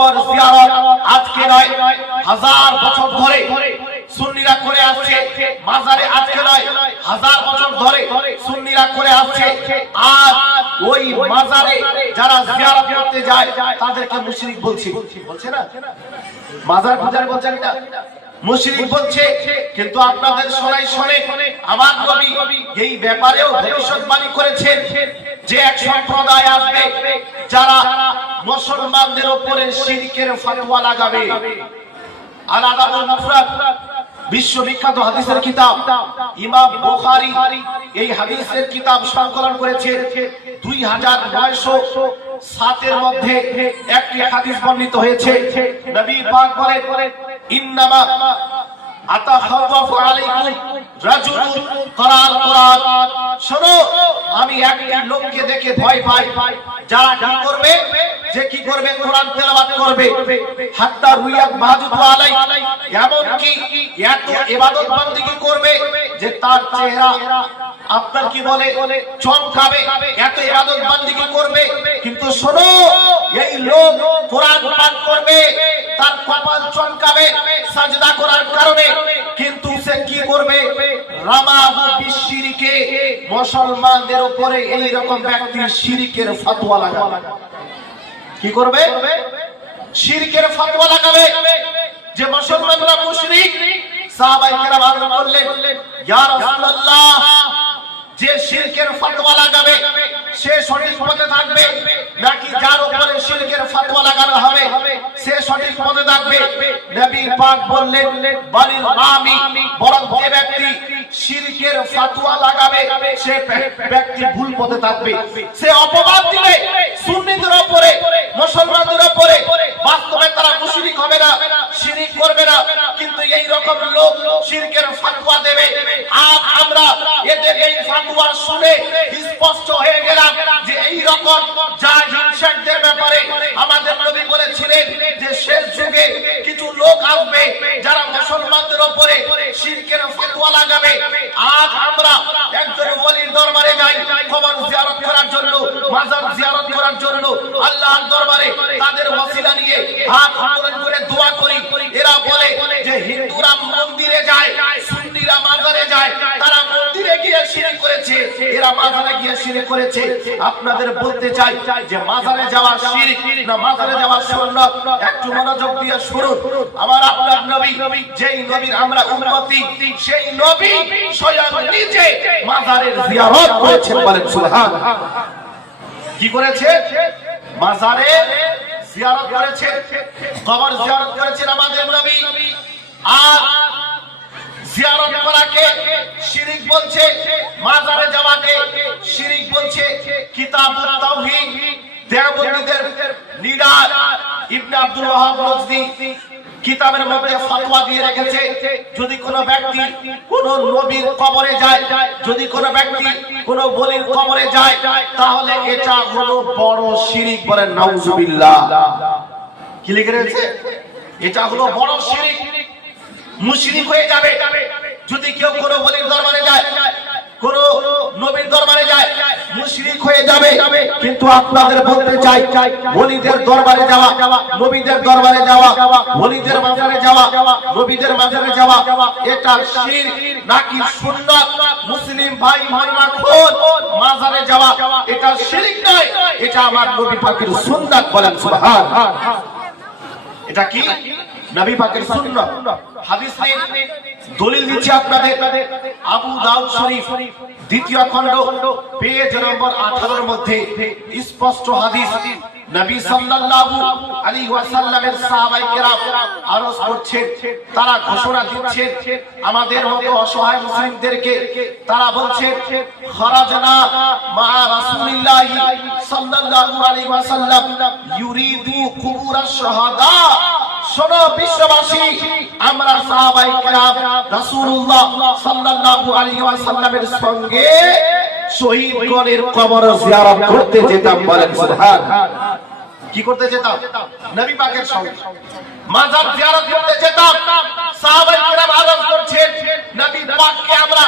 কবর জিয়ারত আজকে নয়, হাজার বছর ধরে সুন্নিরা করে আসছে, মাজারে আজকে নয়, হাজার বছর ধরে সুন্নিরা করে আসছে। আর ওই মাজারে যারা জিয়ারত করতে যায়, তাদেরকে মুশরিক বলছে। বলছে না? মাজার পূজার বলছেন না মুশরিক বলছে, কিন্তু আপনাদের শোনাই শোনে, আমার নবী এই ব্যাপারেও ভবিষ্যৎবাণী করেছেন। যে এক সম্প্রদায় আসবে, যারা মুসলমানদের উপরে শিরকের ফতোয়া লাগাবে। বিশ্ববিখ্যাত এই হাদিসের কিতাব সংকলন করেছে। দুই হাজার সাতের মধ্যে হয়েছে। আতাখাওয়াফু আমি লোককে দেখে ভয় পাই। যারা কি করবে? যে কি করবে? কোরআন করবে। হাত্তা আলাই এত ইবাদত বান্দিগি করবে? যে তার চেহারা আপনার কি বলে? চমকাবে। এত করবে? কিন্তু শোনো, এই লোক কোরআন পাঠ করবে তার কপাল চমকাবে, সাজদা করার কারণে। কিন্তু সে কি করবে? রামাহু বিশিরিকে মুসলমানদের উপরে এই রকম ব্যক্তির শিরিকের ফতোয়া লাগাবে। কি করবে? শিরকের ফতোয়া লাগাবে যে মুসলমানরা মুশরিক। সাহাবায়ে কেরাম আরজ করলেন ইয়া রাসূলুল্লাহ যে শিরকের ফতোয়া লাগাবে, সে সঠিক পথে থাকবে, নাকি যার উপরে শিরকের ফতোয়া লাগানো হবে, সে সঠিক পথে থাকবে? নবী পাক বললেন, বালিল আমি বরং যে ব্যক্তি শিরকের ফতোয়া লাগাবে, সে ব্যক্তি ভুল পথে থাকবে। সে অপবাদ দিবে, সুন্নিদের উপরে মুসলমানদের শুনে স্পষ্ট হয়ে গেলাম যে এই রকম জাহিল শেখদের ব্যাপারে আমাদের নবী বলেছিলেন যে শেষ যুগে কিছু লোক আসবে যারা মুসলমানদের উপরে শিরকের ফতোয়া লাগাবে। আজ আমরা একজন ওলির দরবারে যাই কবর জিয়ারত করার জন্য, মাজার জিয়ারত করার জন্য। আল্লাহর দরবারে তাদের ওসিলা নিয়ে হাত এরা মাজারে গিয়ে শিরিক করেছে, আপনাদের বলতে চাই যে মাজারে যাওয়া শিরিক না মাজারে যাওয়া সুন্নাত, একটু মনোযোগ দিয়ে শুনুন। আমার আপনার নবী, যেই নবীর আমরা উম্মতি, সেই নবী স্বয়ং নিজে মাজারের জিয়ারত করেছেন বলেন, সুবহান। কি করেছে? মাজারে জিয়ারত করেছেন কবর জিয়ারত করেছেন আমাদের নবী। আর জিয়ারত করাকে শিরিক বলছে, মাজারে যাওয়াকে শিরিক বলছে, কিতাবুত তাওহীদ, দেওবন্দীদের leader Ibn Abdul Wahhab Najdi কিতাবের মধ্যে ফতোয়া দিয়ে রেখেছে, যদি কোন ব্যক্তি কোন নবীর কবরে যায়, যদি কোন ব্যক্তি কোন বলির কবরে যায়, তাহলে এটা হলো বড় শিরিক বলে নাউজুবিল্লাহ। কি লিখে রয়েছে এটা হলো বড় শিরিক। মুশরিক হয়ে যাবে। যদি কেউ কোনো বলির দরবারে যায়, কোন নবীর দরবারে যায়, মুশরিক হয়ে যাবে। কিন্তু আপনাদের বলতে চাই বলিদের দরবারে যাওয়া, নবীদের দরবারে যাওয়া বলিদের মাজারে যাওয়া, নবীদের মাজারে যাওয়া, এটা শিরক নাকি সুন্নাত? মুসলিম ভাই মন রাখুন মাজারে যাওয়া, এটা শিরক নয়, এটা আমার নবী পাকের সুন্নাত বলেন, সুবহান। এটা কি? নবী পাকের দলিল দিচ্ছি আপনাদের। আবু দাউদ শরীফ, দ্বিতীয় পেজ নম্বর 18 এর মধ্যে স্পষ্ট হাদিস। নবী সাল্লাল্লাহু আলাইহি ওয়াসাল্লামের আরজ করছেন, তারা ঘোষণা দিচ্ছেন, আমাদের মতো অসহায় মুসলিমদেরকে তারা বলছেন, খরাজনা মা সাল্লাল্লাহু আলাইহি ওয়াসাল্লাম ইউরিদু শাহাদা। শোনো বিশ্ববাসী, আমরা সাহাবাই কেরাম রাসূলুল্লাহ সাল্লাল্লাহু আলাইহি ওয়াসাল্লামের সঙ্গে শহীদগণের কবর জিয়ারত করতে যেতাম বলেন সুবহান। কি করতে যেতাম? নবী পাকের সঙ্গে। মাজার জিয়ারত করতে যেতাম। সাহাবাই কেরাম আরজ করছেন, নবী পাককে আমরা,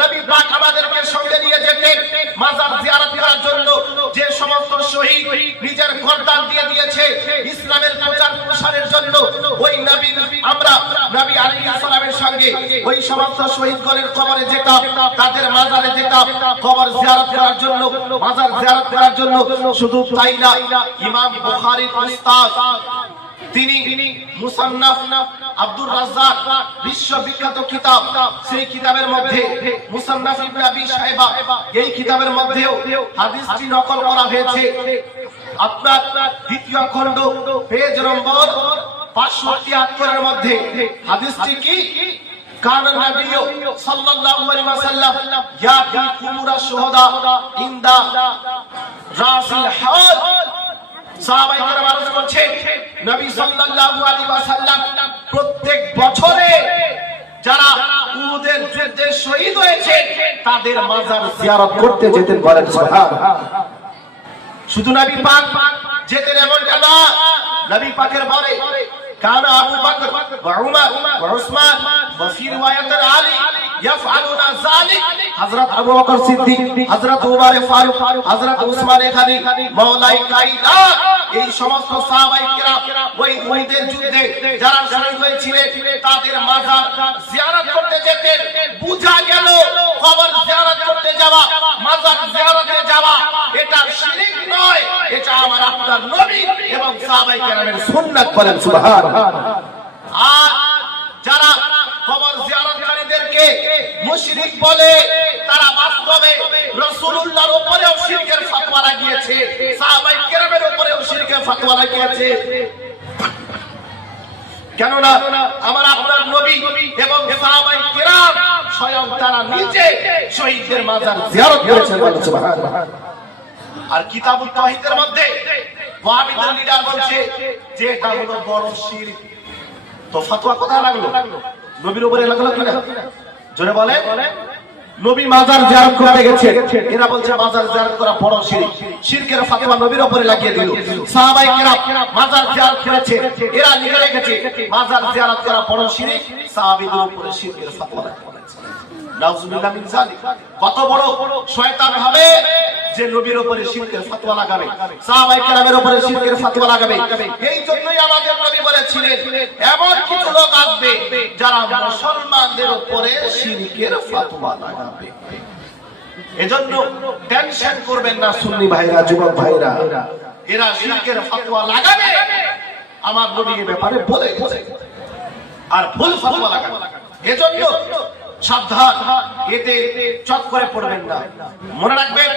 নবী পাক আমাদেরকে সঙ্গে নিয়ে যেতেন মাজার জিয়ারত করার জন্য। যে সমস্ত শহীদ নিজের গর্দান দিয়ে দিয়েছে ইসলামের প্রচার প্রসারের জন্য, ওই নবী আমরা, নবী আলাইহিস সালামের সঙ্গে ওই সমস্ত শহীদগণের কবরে যেতাম, তাদের মাজারে যেতাম, কবর জিয়ারত করার জন্য, মাজার জিয়ারত করার জন্য। শুধু তাই না, ইমাম বুখারীর উস্তাদ তিনি মুসান্নাফ আব্দুর রাজ্জাক বিশ্ববিখ্যাত কিতাব সেই কিতাবের মধ্যে মুসান্নাফ ইবনে আবি শাইবা এই কিতাবের মধ্যেও হাদিসটি নকল করা হয়েছে আপনার দ্বিতীয় খণ্ড পেজ নম্বর পাঁচশো তিয়াত্তরের মধ্যে হাদিসটি কি كان النبي صلى الله عليه وسلم يأتي قبور الشهداء عند راس الحوض সাহাবাই কেরাম আরজ করছে নবী সাল্লাল্লাহু আলাইহি ওয়াসাল্লাম প্রত্যেক বছরে যারা উহুদের যুদ্ধে শহীদ হয়েছে তাদের মাজার জিয়ারত করতে যেতেন বলেন সুবহানাল্লাহ শুধু নবী পাক যেতেন এমনটা না, নবী পাকের পরে কানা আবু বকর ওয়া উমর ওয়া উসমান আলী ইয়াফআলুনা যালিক। হযরত আবু বকর সিদ্দিক হযরত উমর যারা মুশরিক বলে, তারা বাস্তবে রাসূলুল্লাহর উপরেও শিরকের ফতোয়া লাগিয়েছে, সাহাবাই কেরামের উপরেও শিরকের ফতোয়া লাগিয়েছে। কেননা, আমার আপনার নবী এবং সাহাবাই কেরাম স্বয়ং তারা নিজে শহীদদের মাজার জিয়ারত করেছেন। সুবহানাল্লাহ আর কিতাবুল তাওহীদের মধ্যে ওয়াহাবিদের লিডার বলছে যে এটা হলো বড় শিরক তো ফতোয়া কোথায় লাগল? নবীর উপরে লাগল কিনা? জোরে বলে। নবী মাজার জিয়ারত করতে গেছে এরা বলছে, মাজার জিয়ারত করা বড় শিরক। শিরকের ফাতেমা নবীর উপরে লাগিয়ে দিল। সাহাবাই কেরাম মাজার জিয়ারত করেছে এরা লিখে রেখেছে, মাজার জিয়ারত করা বড় শিরক। সাহাবীদের উপরে শিরকের ফতোয়া লাগিয়ে নাউজুবিল্লাহ মিন যালিক কত বড় শয়তান হবে যে নবীর উপরে শিরকের ফতোয়া লাগাবে কেরামের উপরে শিরকের ফতোয়া লাগাবে। এই জন্যই আমাদের নবী বলেছিলেন, এমন কিছু লোক আসবে যারা মুসলমানদের উপরে শিরকের ফতোয়া লাগাবে। এজন্য টেনশন করবেন না সুন্নি ভাইরা, যুবক ভাইরা। এরা শিরকের ফতোয়া লাগাবে। আমার নবী ব্যাপারে বলে আর ভুল ফতোয়া লাগাবে। এজন্য সাবধান এতে চট করে পড়বেন না। মনে রাখবেন